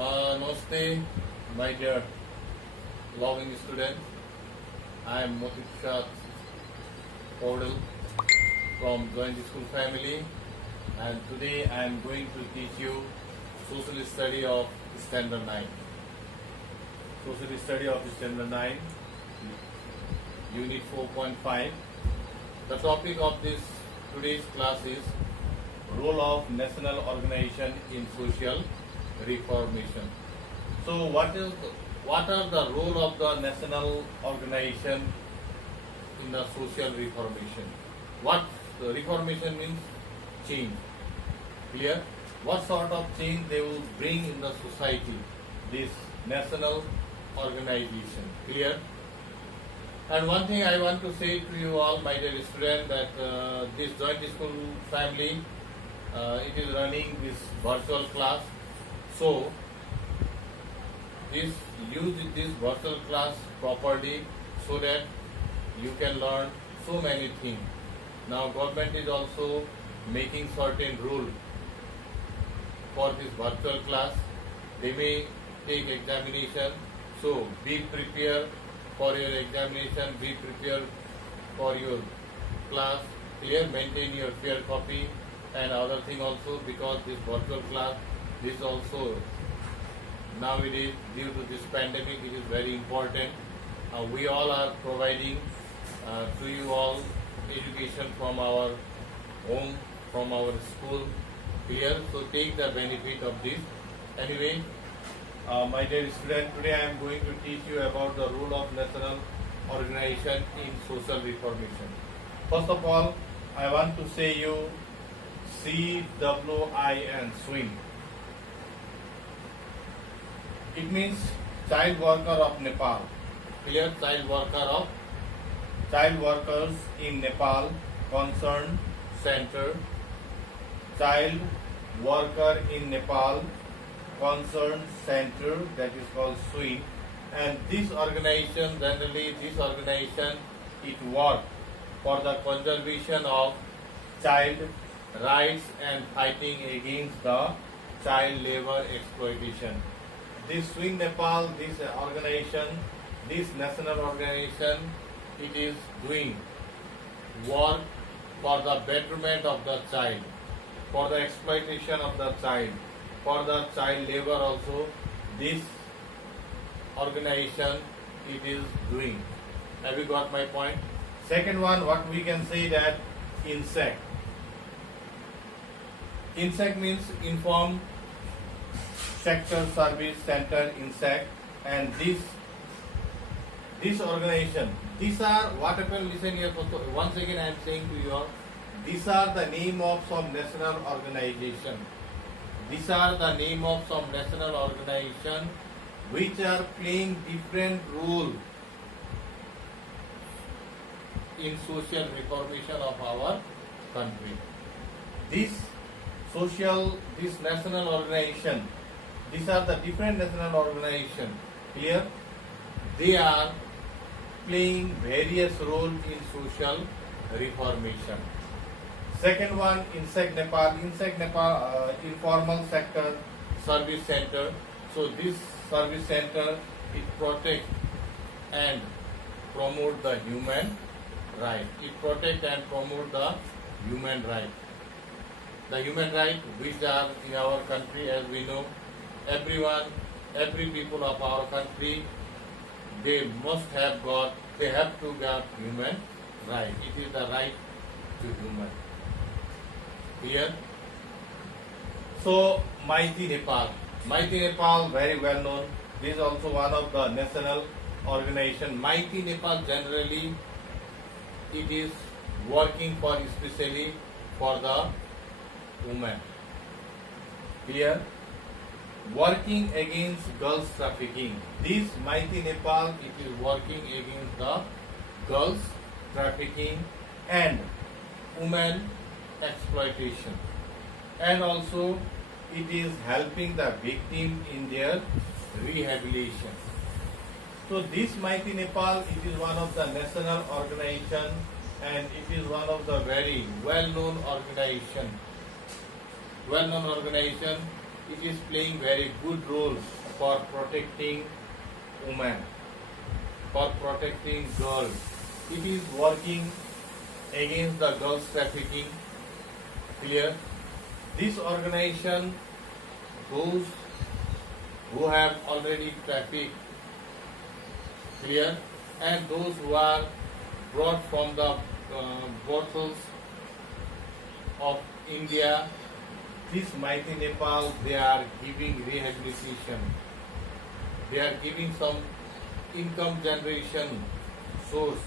Namaste, my dear loving students. I am Motiksha Podal from Joint School Family, and today I am going to teach you Social Study of Standard 9. Social Study of Standard 9, Unit 4.5. The topic of this today's class is Role of National Organization in Social Reformation. So, what are the role of the national organization in the social reformation? What reformation means? Change. Clear? What sort of change they will bring in the society? This national organization. Clear? And one thing I want to say to you all, my dear students, that this joint school family, it is running this virtual class. So, use this virtual class properly so that you can learn so many things. Now, government is also making certain rule for this virtual class. They may take examination. So, be prepared for your examination. Be prepared for your class. Clear? Maintain your fair copy and other thing also, because this virtual class, this also nowadays due to this pandemic, it is very important. We all are providing to you all education from our home, from our school. Clear? So take the benefit of this. Anyway, my dear student, today I am going to teach you about the role of national organization in social reformation. First of all, I want to say you CWIN, swing. It means Child Worker of Nepal. Clear? Child workers in Nepal Concerned Center. Child Worker in Nepal Concerned Center, that is called SWIN. And this organization, generally it works for the conservation of child rights and fighting against the child labor exploitation. This Swing Nepal, this organization, this national organization, it is doing work for the betterment of the child, for the exploitation of the child, for the child labor also. This organization, it is doing. Have you got my point? Second one, what we can say that INSEC. INSEC means Informed Sector Service Center, INSEC, and this organization, these are what happened. Listen here. Once again, I am saying to you all, these are the name of some national organization. These are the name of some national organization which are playing different role in social reformation of our country. This national organization, these are the different national organization. Here, they are playing various roles in social reformation. Second one, INSEC Nepal, Informal Sector Service Center. So this service center, it protect and promote the human right. It protect and promote the human right. The human right which are in our country, as we know, every people of our country, they have to get human right. It is the right to human. Clear? So, Mighty Nepal, very well known. This is also one of the national organization. Mighty Nepal, generally, it is working for especially for the women. Clear? Working against girls trafficking. This Mighty Nepal, it is working against the girls trafficking and women exploitation, and also it is helping the victim in their rehabilitation. So this Mighty Nepal, it is one of the national organization, and it is one of the very well-known organization. it is playing very good role for protecting women, for protecting girls. It is working against the girls trafficking. Clear? This organization, those who have already trafficked, clear, and those who are brought from the brothels of India, this mighty Nepal, they are giving rehabilitation. They are giving some income generation source.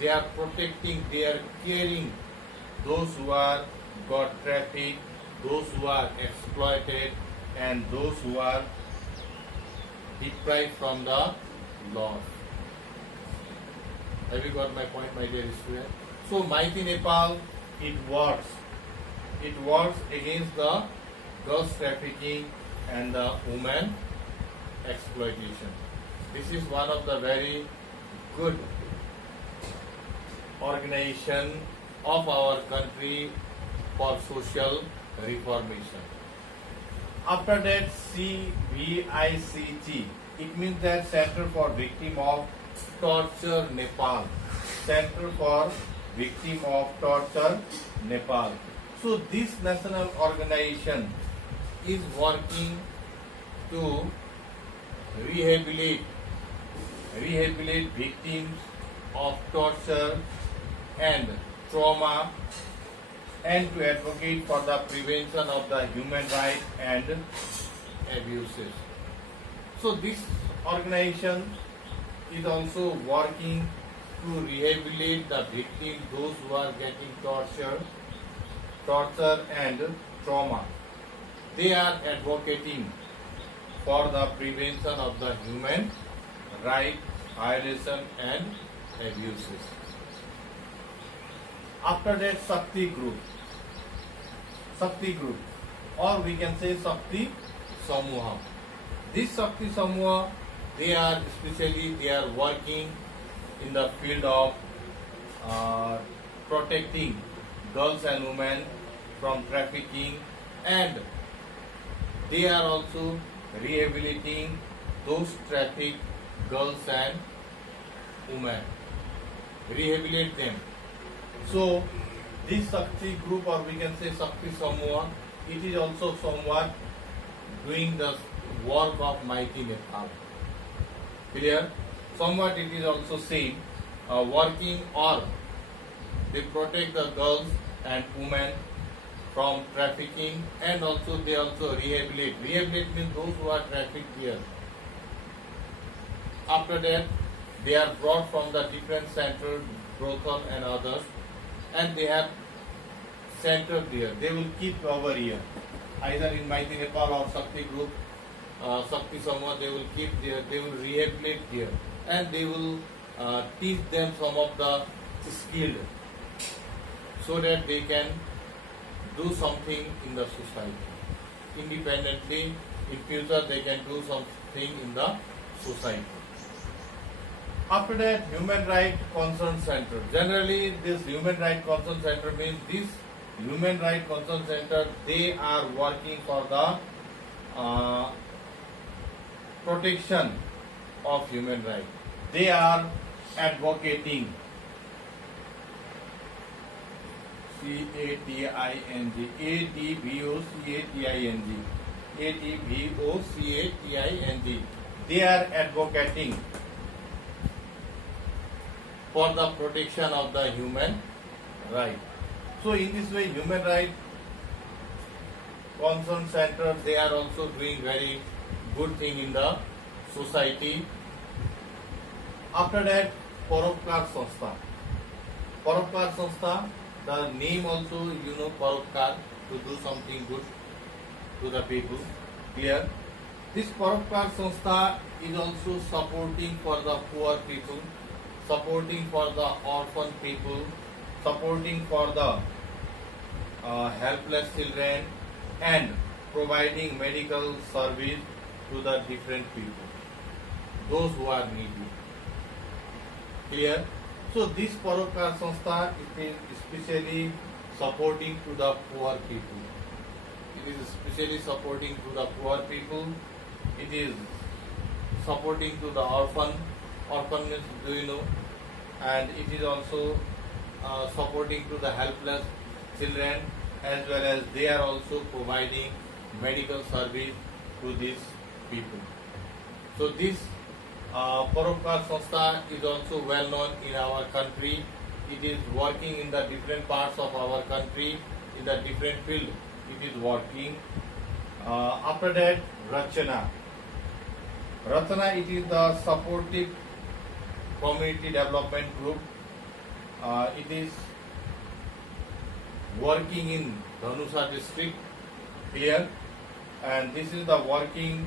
They are protecting, they are caring those who are got trafficked, those who are exploited, and those who are deprived from the laws. Have you got my point, my dear student? So Mighty Nepal, it works. It works against the girls trafficking and the women exploitation. This is one of the very good organization of our country for social reformation. After that, CVICT, it means that Center for Victim of Torture Nepal. Center for Victim of Torture Nepal. So this national organization is working to rehabilitate victims of torture and trauma, and to advocate for the prevention of the human rights and abuses. So this organization is also working to rehabilitate the victims, those who are getting torture and trauma. They are advocating for the prevention of the human rights violation and abuses. After that, Shakti Group, or we can say Shakti Samuha. This Shakti Samuha, they are working in the field of protecting girls and women from trafficking, and they are also rehabilitating those trafficked girls and women, rehabilitate them. So this Shakti group, or we can say Shakti Samuha, it is also somewhat doing the work of Mighty Nepal. Clear? Somewhat it is also same, working, or they protect the girls and women from trafficking, and also they also rehabilitate. Rehabilitate means those who are trafficked here. After that, they are brought from the different centers, brothel and others, and they have center there. They will keep over here, either in Mighty Nepal or Shakti group, Shakti Samuha. They will keep there. They will rehabilitate here, and they will teach them some of the skills, so that they can do something in the society independently. In future, they can do something in the society. After that, Human Rights Concern Center. Generally, this Human Rights Concern Center means this Human Rights Concern Center, they are working for the protection of human rights. They are advocating, CATING, ADVOCATING. They are advocating for the protection of the human right. So in this way, Human Rights Concern Center, they are also doing very good thing in the society. After that, Paropkar Sanstha. Paropkar Sanstha, the name also, Paropkar, to do something good to the people. Clear? This Paropkar Sanstha is also supporting for the poor people, supporting for the orphan people, supporting for the helpless children, and providing medical service to the different people, those who are needy. Clear? So this Paropkar Sanstha is especially supporting to the poor people. It is especially supporting to the poor people. It is supporting to the orphan means, do you know? And it is also supporting to the helpless children, as well as they are also providing medical service to these people. So this Paropkar Sanstha is also well known in our country. It is working in the different parts of our country, in the different field. It is working. After that, Rachana. Rachana, it is the supportive community development group. It is working in Dhanusa district here, and this is the working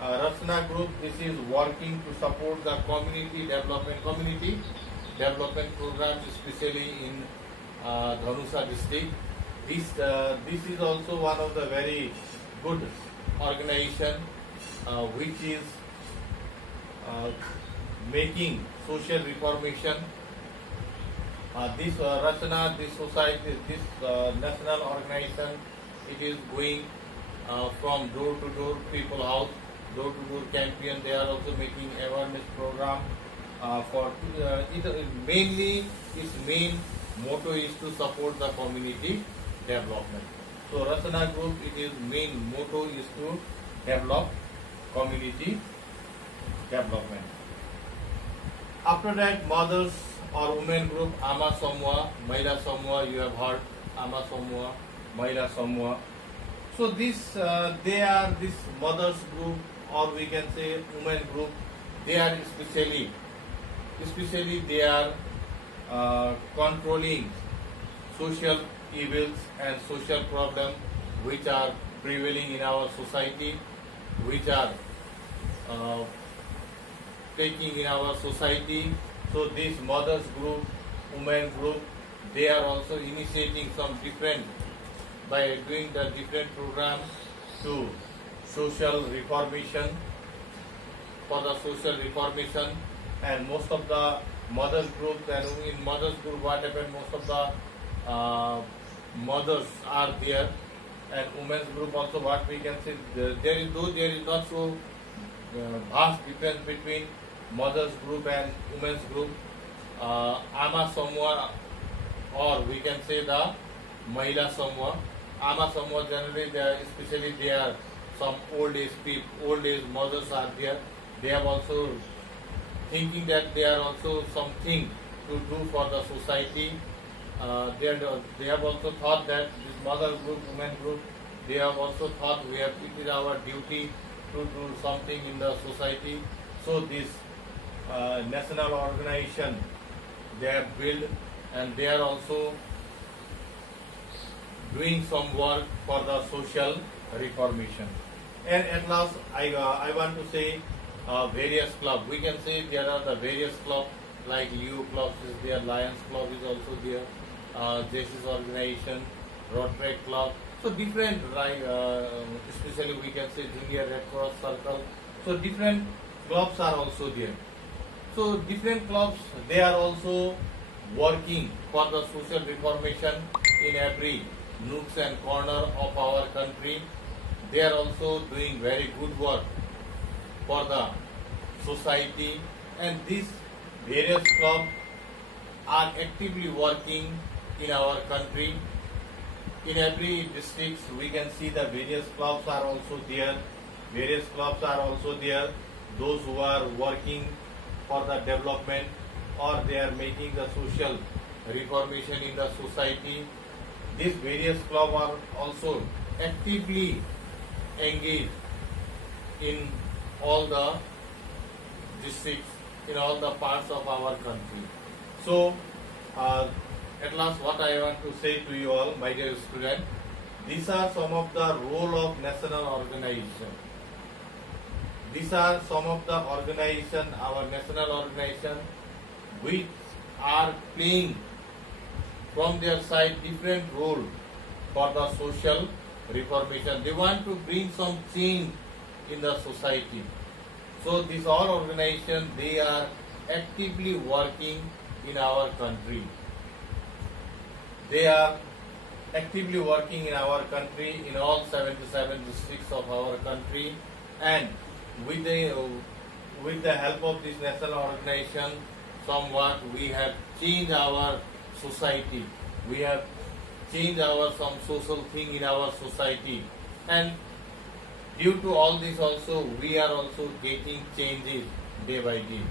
Rachana group. This is working to support the community development programs, especially in Dhanusa district. This is also one of the very good organization which is making social reformation. This Rachana, this society, this national organization, it is going from door to door, people house, door to door campaign. They are also making awareness program for it. Mainly, its main motto is to support the community development. So Rachana group, it is main motto is to develop community development. After that, mothers or women group, Ama Samua, Mahila Samua, you have heard Ama Samua, Mahila Samua. So this, they are this mothers group, or we can say women group. They are especially they are controlling social evils and social problems which are prevailing in our society, which are taking in our society. So this mothers group, women group, they are also initiating some different, by doing the different programs to social reformation, for the social reformation. And most of the mothers group, and in mothers group what happened, most of the mothers are there, and women's group also what we can say, there is not so vast difference between mothers group and women's group. Ama Samua, or we can say the Mahila Samua. Ama Samua generally they are, especially they are some old age mothers are there. They have also thinking that they are also something to do for the society. They have also thought that this mother group, women group, they have also thought it is our duty to do something in the society. So this national organization they have built, and they are also doing some work for the social reformation. And at last, I want to say various clubs. We can say there are the various clubs like Leo clubs is there, Lions club is also there, JC's organization, Rotary club. So different, especially we can say Junior Red Cross Circle. So different clubs are also there. So different clubs, they are also working for the social reformation in every nooks and corner of our country. They are also doing very good work for the society, and these various clubs are actively working in our country. In every district we can see the various clubs are also there. Various clubs are also there. Those who are working for the development, or they are making the social reformation in the society. These various clubs are also actively engaged in all the districts, in all the parts of our country. So, at last what I want to say to you all, my dear students, these are some of the role of national organization. These are some of the organization, our national organization, which are playing from their side different role for the social reformation. They want to bring some change in the society. So these all organizations, they are actively working in our country. They are actively working in our country, in all 77 districts of our country, and with the help of this national organization, somewhat we have changed our society. We have changed our some social thing in our society, and due to all this also we are also getting changes day by day.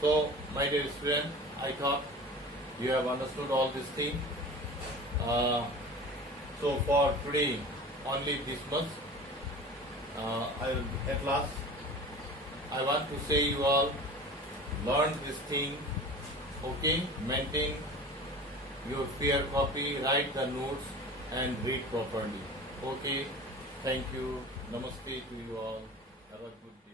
So, my dear student, I thought you have understood all this thing. So for today, only this much. At last, I want to say you all learn this thing. Okay, maintain your fair copy, write the notes, and read properly. Okay, thank you. Namaste to you all. Have a good day.